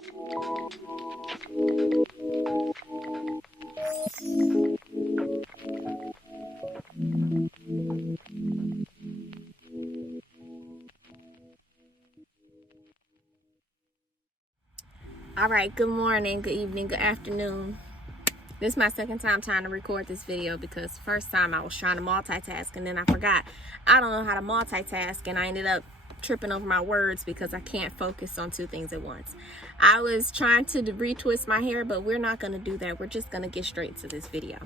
All right, good morning, good evening, good afternoon. This is my second time trying to record this video because first time I was trying to multitask and then I forgot I don't know how to multitask, and I ended up tripping over my words because I can't focus on two things at once. I was trying to retwist my hair, but we're not going to do that. We're just going to get straight to this video.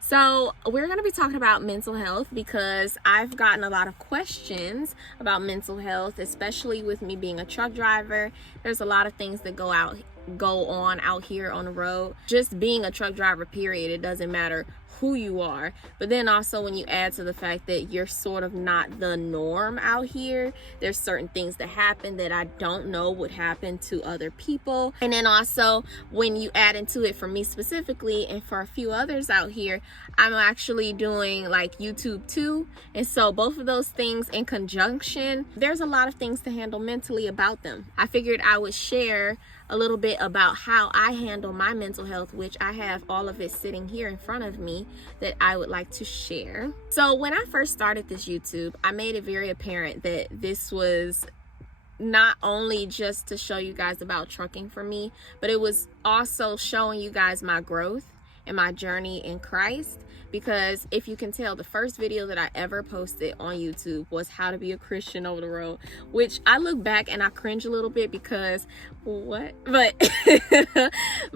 So we're going to be talking about mental health because I've gotten a lot of questions about mental health, especially with me being a truck driver. There's a lot of things that go on out here on the road. Just being a truck driver, period. It doesn't matter who you are, but then also when you add to the fact that you're sort of not the norm out here, there's certain things that happen that I don't know would happen to other people. And then also when you add into it, for me specifically and for a few others out here, I'm actually doing like YouTube too, and so both of those things in conjunction, there's a lot of things to handle mentally about them. I figured I would share a little bit about how I handle my mental health, which I have all of it sitting here in front of me that I would like to share. So when I first started this YouTube, I made it very apparent that this was not only just to show you guys about trucking for me, but it was also showing you guys my growth and my journey in Christ. Because if you can tell, the first video that I ever posted on YouTube was how to be a Christian over the road, which I look back and I cringe a little bit because what? But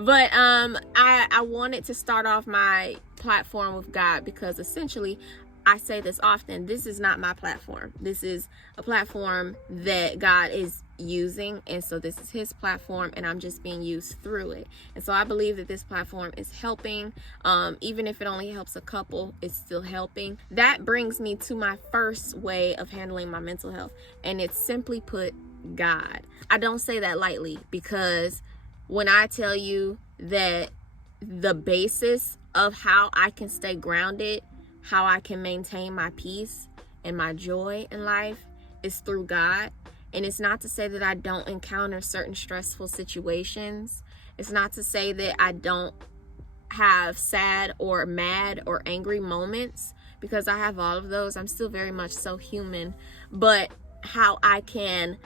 I wanted to start off my platform with God because essentially, I say this often, this is not my platform. This is a platform that God is using, and so this is his platform and I'm just being used through it. And so I believe that this platform is helping, even if it only helps a couple, it's still helping. That brings me to my first way of handling my mental health, and it's simply put, God. I don't say that lightly, because when I tell you that the basis of how I can stay grounded, how I can maintain my peace and my joy in life is through God. And it's not to say that I don't encounter certain stressful situations. It's not to say that I don't have sad or mad or angry moments, because I have all of those. I'm still very much so human. But how I can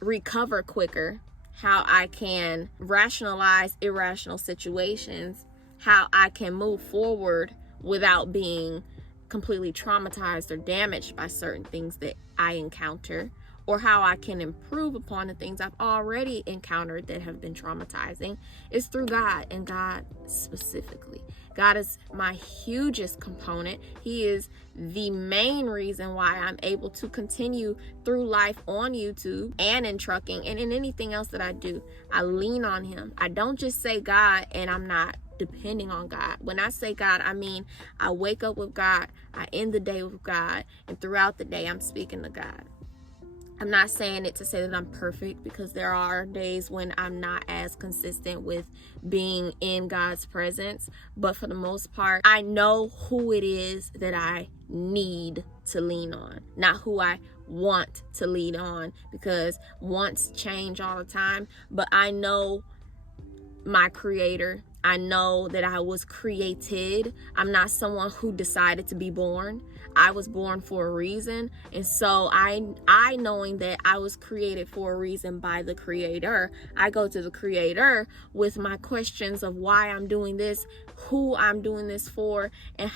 recover quicker, how I can rationalize irrational situations, how I can move forward without being completely traumatized or damaged by certain things that I encounter, or how I can improve upon the things I've already encountered that have been traumatizing, is through God, and God specifically. God is my hugest component. He is the main reason why I'm able to continue through life on YouTube and in trucking and in anything else that I do. I lean on him. I don't just say God and I'm not depending on God. When I say God, I mean I wake up with God, I end the day with God, and throughout the day I'm speaking to God. I'm not saying it to say that I'm perfect, because there are days when I'm not as consistent with being in God's presence, but for the most part, I know who it is that I need to lean on, not who I want to lean on, because wants change all the time. But I know my creator. I know that I was created. I'm not someone who decided to be born. I was born for a reason. And so I knowing that I was created for a reason by the creator, I go to the creator with my questions of why I'm doing this, who I'm doing this for, and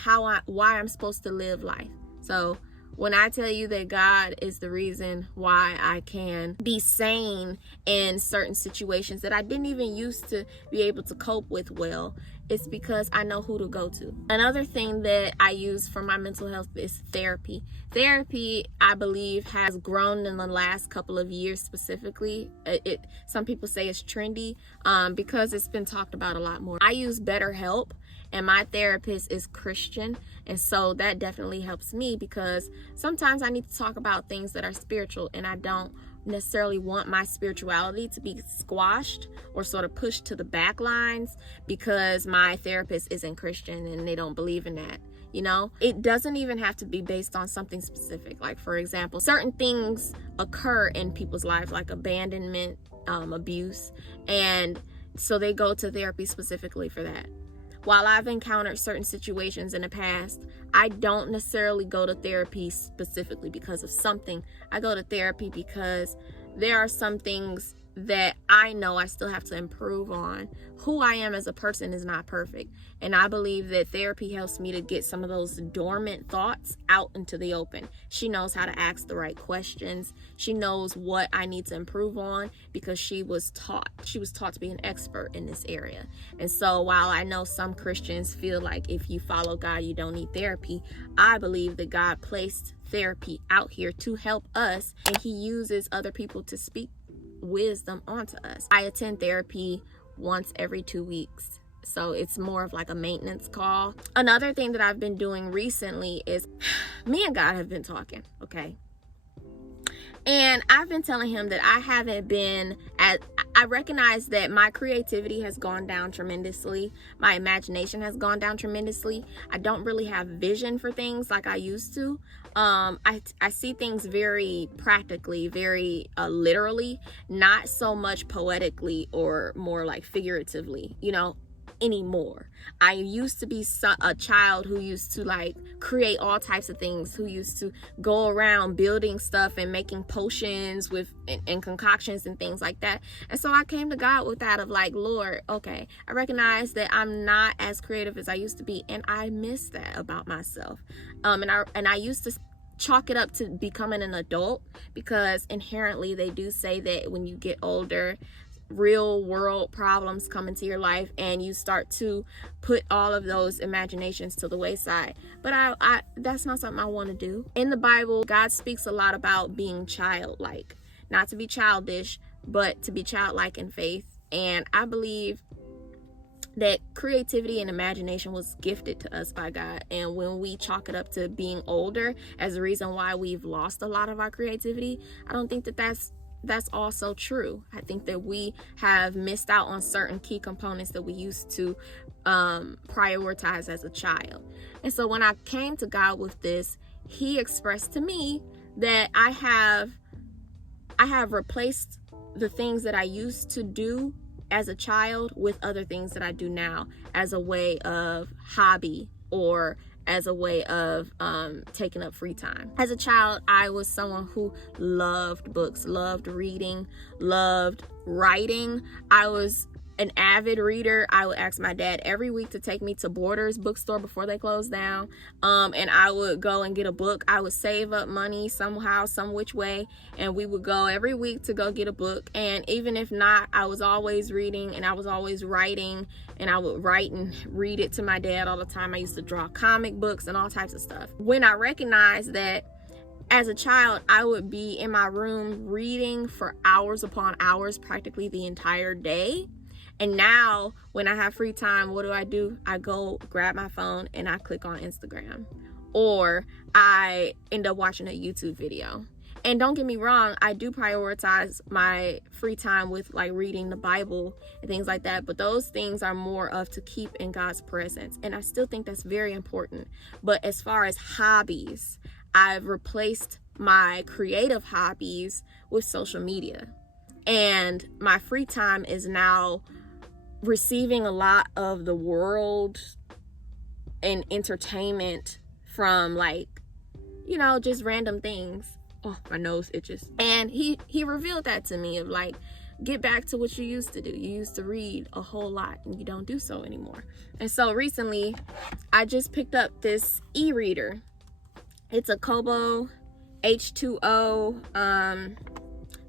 why I'm supposed to live life. So when I tell you that God is the reason why I can be sane in certain situations that I didn't even used to be able to cope with well, it's because I know who to go to. Another thing that I use for my mental health is therapy. Therapy, I believe, has grown in the last couple of years specifically. Some people say it's trendy because it's been talked about a lot more. I use BetterHelp, and my therapist is Christian, and so that definitely helps me, because sometimes I need to talk about things that are spiritual, and I don't necessarily want my spirituality to be squashed or sort of pushed to the back lines because my therapist isn't Christian and they don't believe in that. You know, it doesn't even have to be based on something specific. Like, for example, certain things occur in people's lives, like abandonment, abuse, and so they go to therapy specifically for that. While I've encountered certain situations in the past, I don't necessarily go to therapy specifically because of something. I go to therapy because there are some things that I know I still have to improve on. Who I am as a person is not perfect. And I believe that therapy helps me to get some of those dormant thoughts out into the open. She knows how to ask the right questions. She knows what I need to improve on because she was taught to be an expert in this area. And so while I know some Christians feel like if you follow God, you don't need therapy, I believe that God placed therapy out here to help us, and he uses other people to speak wisdom onto us. I attend therapy once every 2 weeks, so it's more of like a maintenance call. Another thing that I've been doing recently is me and God have been talking, okay? And I've been telling him that I recognize that my creativity has gone down tremendously. My imagination has gone down tremendously. I don't really have vision for things like I used to. I see things very practically, very literally, not so much poetically or more like figuratively, anymore. I used to be a child who used to like create all types of things, who used to go around building stuff and making potions and concoctions and things like that. And so I came to God with that of like, Lord, okay, I recognize that I'm not as creative as I used to be, and I miss that about myself. And I used to chalk it up to becoming an adult, because inherently they do say that when you get older, real world problems come into your life and you start to put all of those imaginations to the wayside. But I that's not something I want to do. In the Bible, God speaks a lot about being childlike, not to be childish, but to be childlike in faith. And I believe that creativity and imagination was gifted to us by God. And when we chalk it up to being older as the reason why we've lost a lot of our creativity, I don't think that that's also true. I think that we have missed out on certain key components that we used to prioritize as a child. And so when I came to God with this, he expressed to me that I have replaced the things that I used to do as a child with other things that I do now as a way of hobby or as a way of taking up free time. As a child, I was someone who loved books, loved reading, loved writing. I was an avid reader. I would ask my dad every week to take me to Borders bookstore before they closed down, and I would go and get a book. I would save up money somehow, some which way, and we would go every week to go get a book. And even if not, I was always reading and I was always writing, and I would write and read it to my dad all the time. I used to draw comic books and all types of stuff. When I recognized that as a child, I would be in my room reading for hours upon hours, practically the entire day. And now when I have free time, what do? I go grab my phone and I click on Instagram, or I end up watching a YouTube video. And don't get me wrong, I do prioritize my free time with like reading the Bible and things like that. But those things are more of to keep in God's presence. And I still think that's very important. But as far as hobbies, I've replaced my creative hobbies with social media. And my free time is now receiving a lot of the world and entertainment from like, just random things. Oh, my nose itches. And he revealed that to me of like, get back to what you used to do. You used to read a whole lot and you don't do so anymore. And so recently I just picked up this e-reader. It's a Kobo H2O,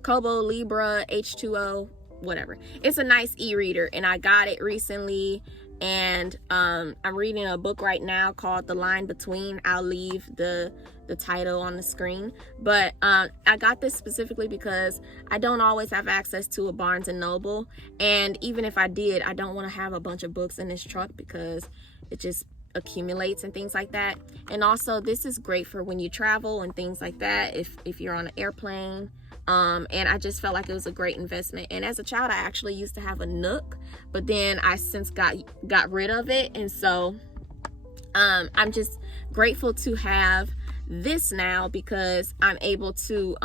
Kobo Libra H2O, whatever. It's a nice e-reader, and I got it recently, and I'm reading a book right now called The Line Between. I'll leave the title on the screen, but I got this specifically because I don't always have access to a Barnes and Noble, and even if I did, I don't want to have a bunch of books in this truck because it just accumulates and things like that. And also, this is great for when you travel and things like that, if you're on an airplane. And I just felt like it was a great investment. And as a child, I actually used to have a Nook, but then I since got rid of it. And so I'm just grateful to have this now because I'm able to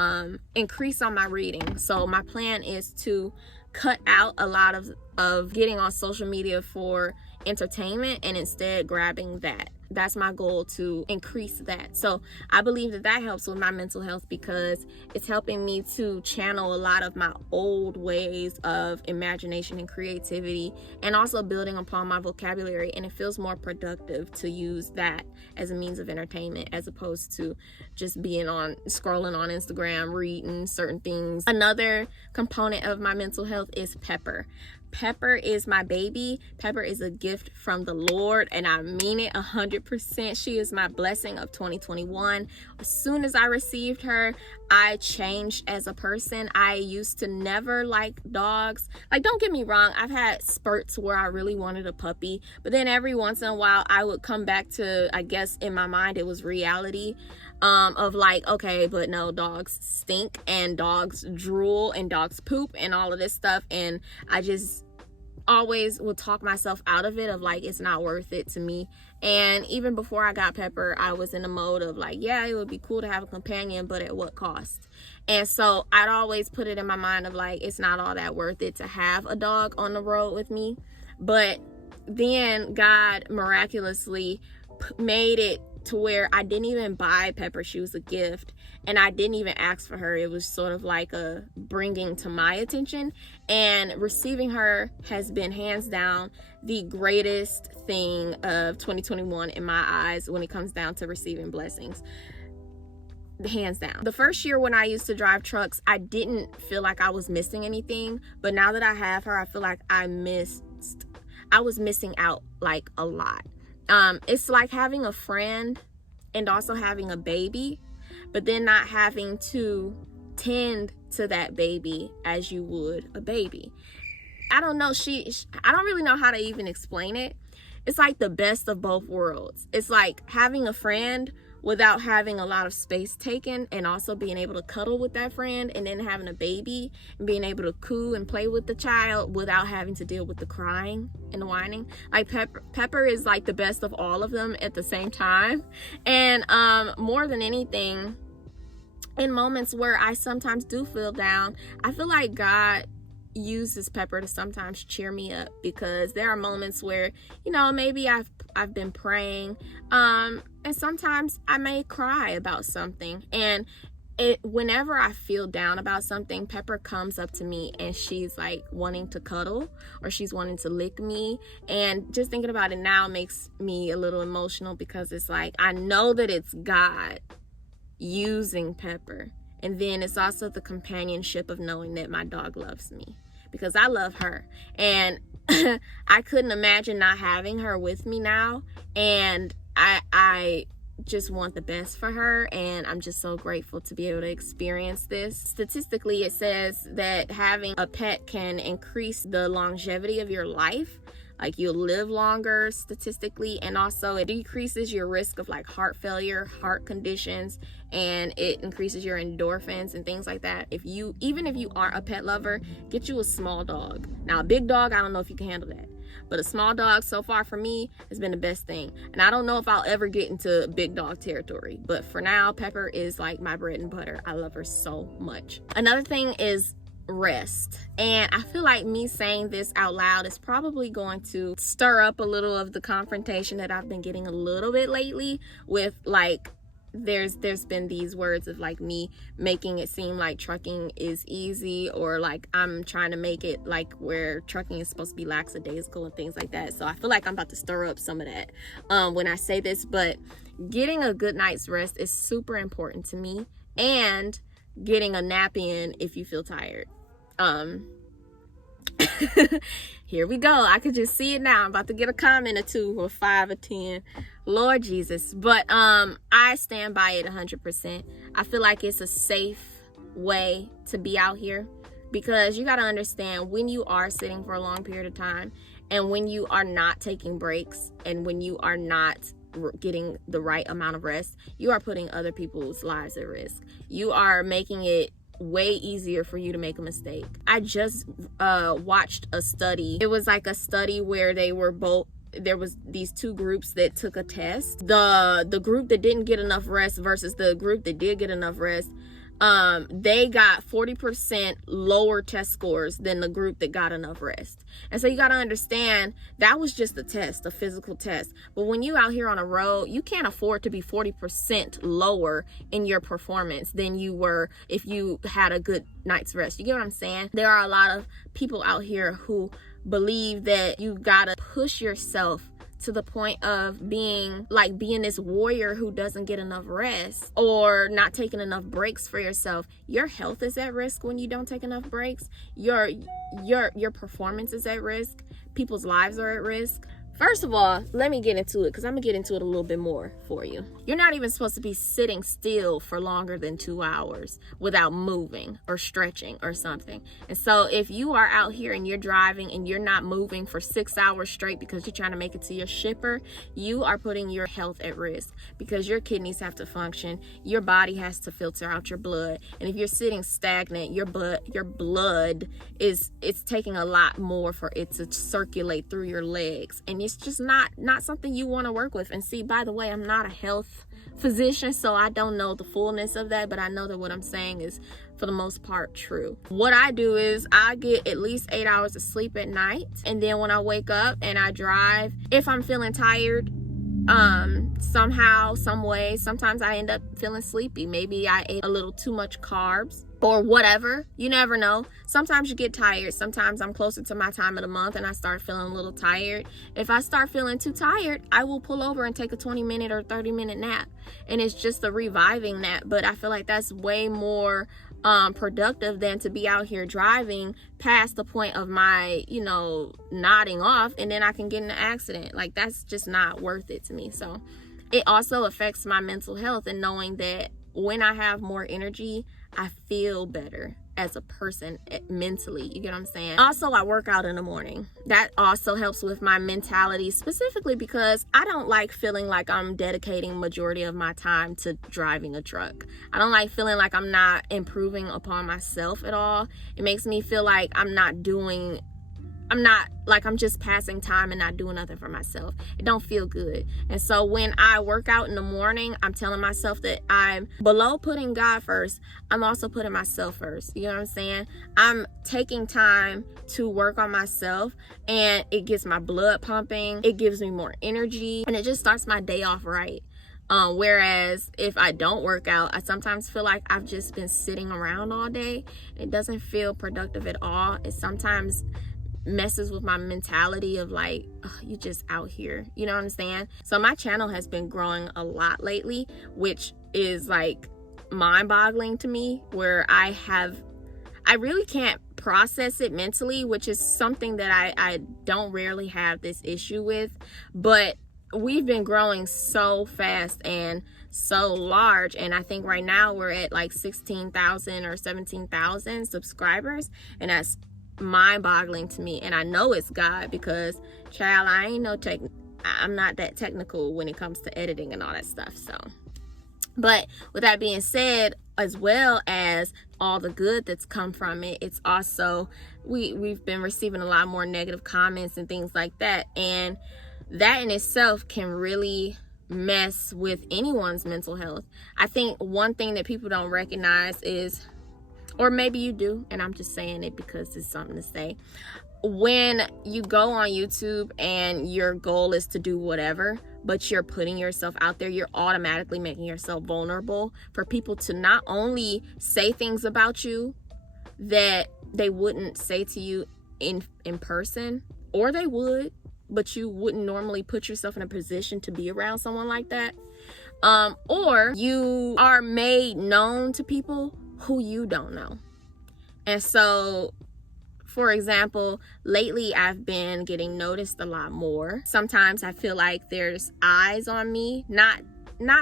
increase on my reading. So my plan is to cut out a lot of getting on social media for entertainment and instead grabbing that. That's my goal, to increase that. So I believe that helps with my mental health because it's helping me to channel a lot of my old ways of imagination and creativity, and also building upon my vocabulary. And it feels more productive to use that as a means of entertainment as opposed to just scrolling on Instagram, reading certain things. Another component of my mental health is Pepper. Pepper is my baby. Pepper is a gift from the Lord, and I mean it 100%. She is my blessing of 2021. As soon as I received her, I changed as a person. I used to never like dogs. Like, don't get me wrong, I've had spurts where I really wanted a puppy, but then every once in a while I would come back to, I guess in my mind it was reality, of like, okay, but no, dogs stink and dogs drool and dogs poop and all of this stuff, and I just always would talk myself out of it, of like, it's not worth it to me. And even before I got Pepper, I was in a mode of like, yeah, it would be cool to have a companion, but at what cost? And so I'd always put it in my mind of like, it's not all that worth it to have a dog on the road with me. But then God miraculously made it to where I didn't even buy Pepper. She was a gift, and I didn't even ask for her. It was sort of like a bringing to my attention, and receiving her has been hands down the greatest thing of 2021 in my eyes when it comes down to receiving blessings. Hands down. The first year when I used to drive trucks, I didn't feel like I was missing anything, but now that I have her, I feel like I was missing out like a lot. It's like having a friend and also having a baby, but then not having to tend to that baby as you would a baby. I don't know. I don't really know how to even explain it. It's like the best of both worlds. It's like having a friend without having a lot of space taken, and also being able to cuddle with that friend, and then having a baby and being able to coo and play with the child without having to deal with the crying and the whining. Like Pepper is like the best of all of them at the same time. And more than anything, in moments where I sometimes do feel down, I feel like God uses Pepper to sometimes cheer me up, because there are moments where, you know, maybe I've been praying, and sometimes I may cry about something, and whenever I feel down about something, Pepper comes up to me and she's like wanting to cuddle, or she's wanting to lick me. And just thinking about it now makes me a little emotional, because it's like, I know that it's God using Pepper. And then it's also the companionship of knowing that my dog loves me, because I love her. And I couldn't imagine not having her with me now. And I just want the best for her. And I'm just so grateful to be able to experience this. Statistically, it says that having a pet can increase the longevity of your life. Like, you'll live longer statistically, and also it decreases your risk of like heart failure, heart conditions, and it increases your endorphins and things like that. Even if you aren't a pet lover, get you a small dog. Now, a big dog, I don't know if you can handle that, but a small dog so far for me has been the best thing. And I don't know if I'll ever get into big dog territory, but for now, Pepper is like my bread and butter. I love her so much. Another thing is rest. And I feel like me saying this out loud is probably going to stir up a little of the confrontation that I've been getting a little bit lately with, like, there's been these words of like me making it seem like trucking is easy, or like I'm trying to make it like where trucking is supposed to be lackadaisical and things like that. So I feel like I'm about to stir up some of that when I say this, but getting a good night's rest is super important to me, and getting a nap in if you feel tired. Here we go. I could just see it now. I'm about to get a comment or two, or 5 or 10. Lord Jesus. But I stand by it 100%. I feel like it's a safe way to be out here, because you got to understand, when you are sitting for a long period of time, and when you are not taking breaks, and when you are not getting the right amount of rest, you are putting other people's lives at risk. You are making it way easier for you to make a mistake. I just watched a study. It was like a study where they were both there was these two groups that took a test. The group that didn't get enough rest versus the group that did get enough rest, they got 40% lower test scores than the group that got enough rest. And so you got to understand that was just a test, a physical test. But when you out here on a road, you can't afford to be 40% lower in your performance than you were if you had a good night's rest. You get what I'm saying? There are a lot of people out here who believe that you gotta push yourself to the point of being this warrior who doesn't get enough rest or not taking enough breaks for yourself. Your health is at risk when you don't take enough breaks. Your performance is at risk. People's lives are at risk. First of all, let me get into it because I'm gonna get into it a little bit more for you. You're not even supposed to be sitting still for longer than 2 hours without moving or stretching or something. And so if you are out here and you're driving and you're not moving for 6 hours straight because you're trying to make it to your shipper, you are putting your health at risk because your kidneys have to function, your body has to filter out your blood. And if you're sitting stagnant, your blood is taking a lot more for it to circulate through your legs. And it's just not something you want to work with. And see, by the way, I'm not a health physician, so I don't know the fullness of that, but I know that what I'm saying is for the most part true. What I do is I get at least 8 hours of sleep at night, and then when I wake up and I drive, if I'm feeling tired somehow, some way, sometimes I end up feeling sleepy. Maybe I ate a little too much carbs or whatever. You never know. Sometimes you get tired. Sometimes I'm closer to my time of the month and I start feeling a little tired. If I start feeling too tired, I will pull over and take a 20-minute or 30-minute nap. And it's just a reviving nap. But I feel like that's way more productive than to be out here driving past the point of my, nodding off, and then I can get in an accident. Like, that's just not worth it to me. So it also affects my mental health, and knowing that when I have more energy, I feel better as a person mentally. You get what I'm saying? Also, I work out in the morning. That also helps with my mentality, specifically because I don't like feeling like I'm dedicating majority of my time to driving a truck. I don't like feeling like I'm not improving upon myself at all. It makes me feel like I'm just passing time and not doing nothing for myself. It don't feel good. And so when I work out in the morning, I'm telling myself that I'm below putting God first. I'm also putting myself first. You know what I'm saying? I'm taking time to work on myself, and it gets my blood pumping. It gives me more energy, and it just starts my day off right. Whereas if I don't work out, I sometimes feel like I've just been sitting around all day. It doesn't feel productive at all. It sometimes messes with my mentality of like, oh, you just out here, you know what I'm saying? So my channel has been growing a lot lately, which is like mind-boggling to me, where I really can't process it mentally, which is something that I don't rarely have this issue with. But we've been growing so fast and so large, and I think right now we're at like 16,000 or 17,000 subscribers, and that's mind-boggling to me. And I know it's God, because child, I'm not that technical when it comes to editing and all that stuff. So, but with that being said, as well as all the good that's come from it, it's also we've been receiving a lot more negative comments and things like that, and that in itself can really mess with anyone's mental health. I think one thing that people don't recognize is, or maybe you do, and I'm just saying it because it's something to say, when you go on YouTube and your goal is to do whatever, but you're putting yourself out there, you're automatically making yourself vulnerable for people to not only say things about you that they wouldn't say to you in person, or they would, but you wouldn't normally put yourself in a position to be around someone like that, or you are made known to people who you don't know. And so, for example, lately I've been getting noticed a lot more. Sometimes I feel like there's eyes on me, not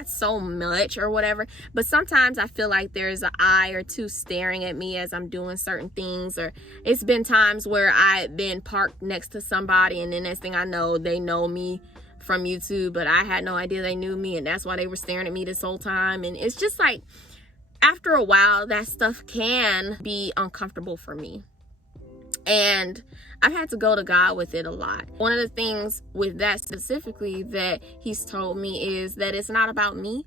so much or whatever, but sometimes I feel like there's an eye or two staring at me as I'm doing certain things. Or it's been times where I've been parked next to somebody, and then next thing I know, they know me from YouTube, but I had no idea they knew me, and that's why they were staring at me this whole time. And it's just like, after a while, that stuff can be uncomfortable for me. And I've had to go to God with it a lot. One of the things with that specifically that he's told me is that it's not about me.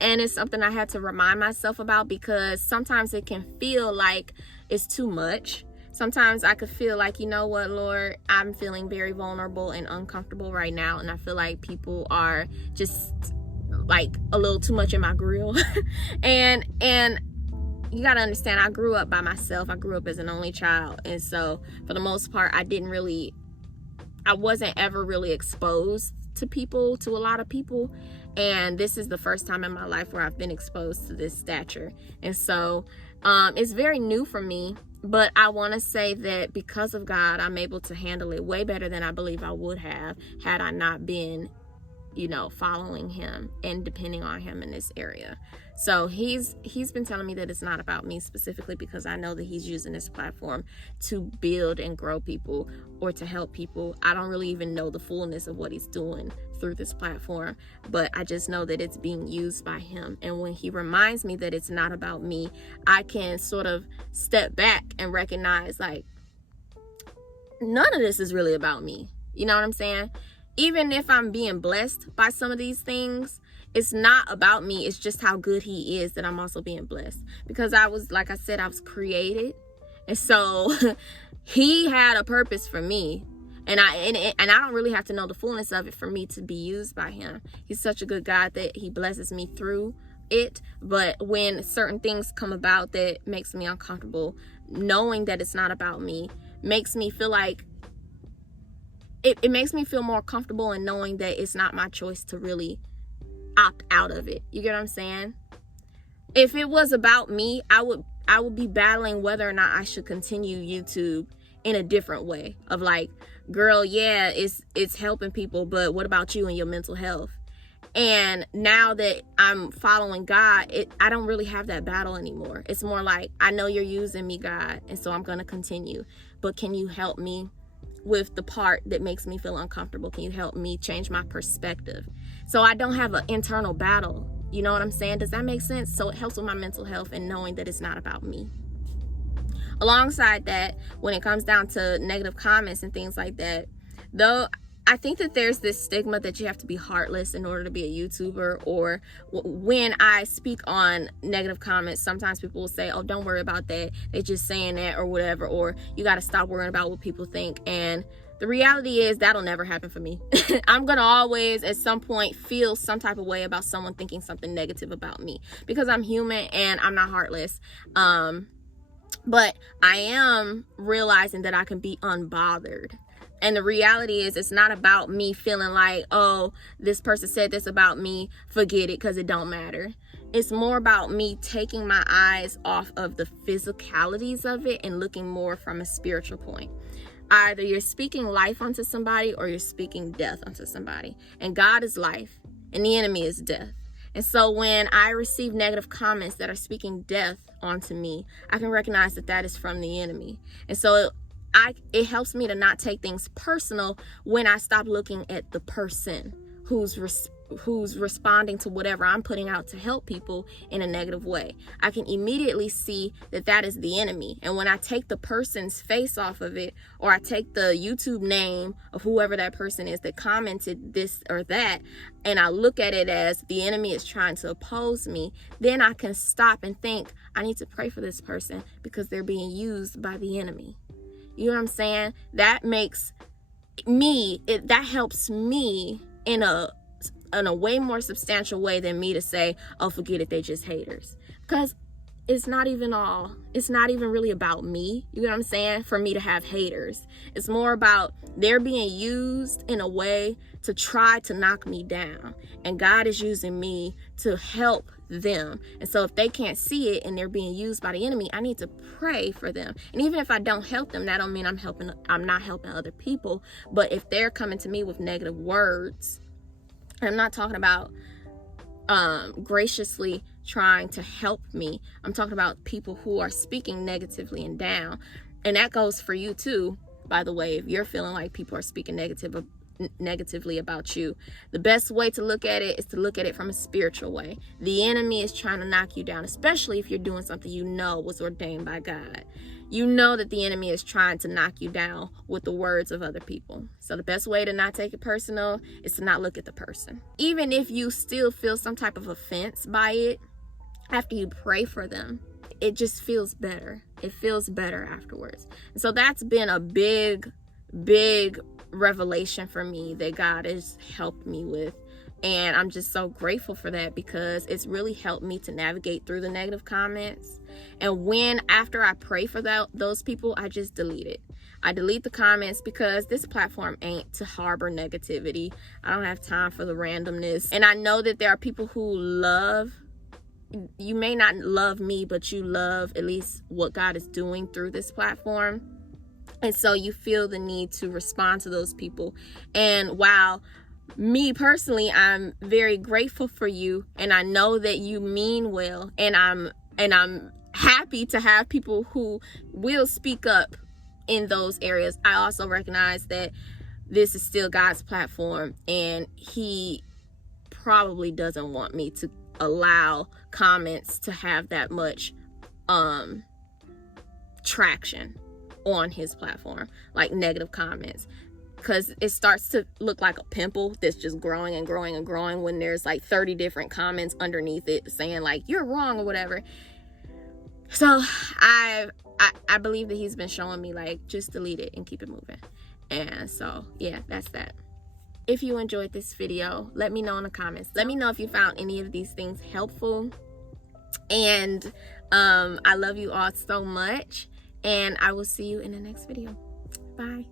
And it's something I had to remind myself about, because sometimes it can feel like it's too much. Sometimes I could feel like, you know what, Lord, I'm feeling very vulnerable and uncomfortable right now. And I feel like people are just like a little too much in my grill. and you got to understand, I grew up by myself. I grew up as an only child. And so for the most part, I wasn't ever really exposed to a lot of people. And this is the first time in my life where I've been exposed to this stature. And so it's very new for me. But I want to say that because of God, I'm able to handle it way better than I believe I would have had I not been, following him and depending on him in this area. So he's been telling me that it's not about me specifically, because I know that he's using this platform to build and grow people or to help people. I don't really even know the fullness of what he's doing through this platform, but I just know that it's being used by him. And when he reminds me that it's not about me, I can sort of step back and recognize, like, none of this is really about me. You know what I'm saying? Even if I'm being blessed by some of these things, it's not about me. It's just how good he is that I'm also being blessed. Because like I said, I was created. And so he had a purpose for me. And I don't really have to know the fullness of it for me to be used by him. He's such a good God that he blesses me through it. But when certain things come about that makes me uncomfortable, knowing that it's not about me makes me feel like it makes me feel more comfortable in knowing that it's not my choice to really opt out of it. You get what I'm saying? If it was about me, I would be battling whether or not I should continue YouTube in a different way of like, girl, yeah, it's helping people, but what about you and your mental health? And now that I'm following God, I don't really have that battle anymore. It's more like, I know you're using me, God, and so I'm going to continue. But can you help me with the part that makes me feel uncomfortable? Can you help me change my perspective so I don't have an internal battle? You know what I'm saying? Does that make sense? So it helps with my mental health and knowing that it's not about me. Alongside that, when it comes down to negative comments and things like that, though, I think that there's this stigma that you have to be heartless in order to be a YouTuber. Or when I speak on negative comments, sometimes people will say, oh, don't worry about that, they're just saying that or whatever, or you got to stop worrying about what people think. And the reality is that'll never happen for me. I'm going to always at some point feel some type of way about someone thinking something negative about me, because I'm human and I'm not heartless. But I am realizing that I can be unbothered. And the reality is, it's not about me feeling like, oh, this person said this about me, forget it, because it don't matter. It's more about me taking my eyes off of the physicalities of it and looking more from a spiritual point. Either you're speaking life onto somebody or you're speaking death onto somebody. And God is life and the enemy is death. And so when I receive negative comments that are speaking death onto me, I can recognize that that is from the enemy. And so it helps me to not take things personal when I stop looking at the person who's responding to whatever I'm putting out to help people in a negative way. I can immediately see that that is the enemy. And when I take the person's face off of it, or I take the YouTube name of whoever that person is that commented this or that, and I look at it as the enemy is trying to oppose me, then I can stop and think, I need to pray for this person because they're being used by the enemy. You know what I'm saying? That makes me, that helps me in a way more substantial way than me to say, oh, forget it, they just haters. Because it's not even really about me. You know what I'm saying? For me to have haters. It's more about they're being used in a way to try to knock me down. And God is using me to help them. And so if they can't see it and they're being used by the enemy, I need to pray for them. And even if I don't help them, that don't mean I'm not helping other people. But if they're coming to me with negative words, I'm not talking about graciously trying to help me. I'm talking about people who are speaking negatively and down. And that goes for you too, by the way. If you're feeling like people are speaking negatively about you. The best way to look at it is to look at it from a spiritual way. The enemy is trying to knock you down, especially if you're doing something you know was ordained by God. You know that the enemy is trying to knock you down with the words of other people. So the best way to not take it personal is to not look at the person. Even if you still feel some type of offense by it, after you pray for them, it just feels better. It feels better afterwards. And so that's been a big revelation for me that God has helped me with. And I'm just so grateful for that, because it's really helped me to navigate through the negative comments. And after I pray for those people, I just delete it. I delete the comments, because this platform ain't to harbor negativity. I don't have time for the randomness. And I know that there are people who you may not love me, but you love at least what God is doing through this platform. And so you feel the need to respond to those people. And while me personally, I'm very grateful for you, and I know that you mean well, and I'm happy to have people who will speak up in those areas. I also recognize that this is still God's platform, and he probably doesn't want me to allow comments to have that much traction on his platform, like negative comments, because it starts to look like a pimple that's just growing and growing and growing when there's like 30 different comments underneath it saying like you're wrong or whatever. So I believe that he's been showing me like just delete it and keep it moving. And so yeah, that's that. If you enjoyed this video, let me know in the comments. Let me know if you found any of these things helpful. And I love you all so much, and I will see you in the next video. Bye.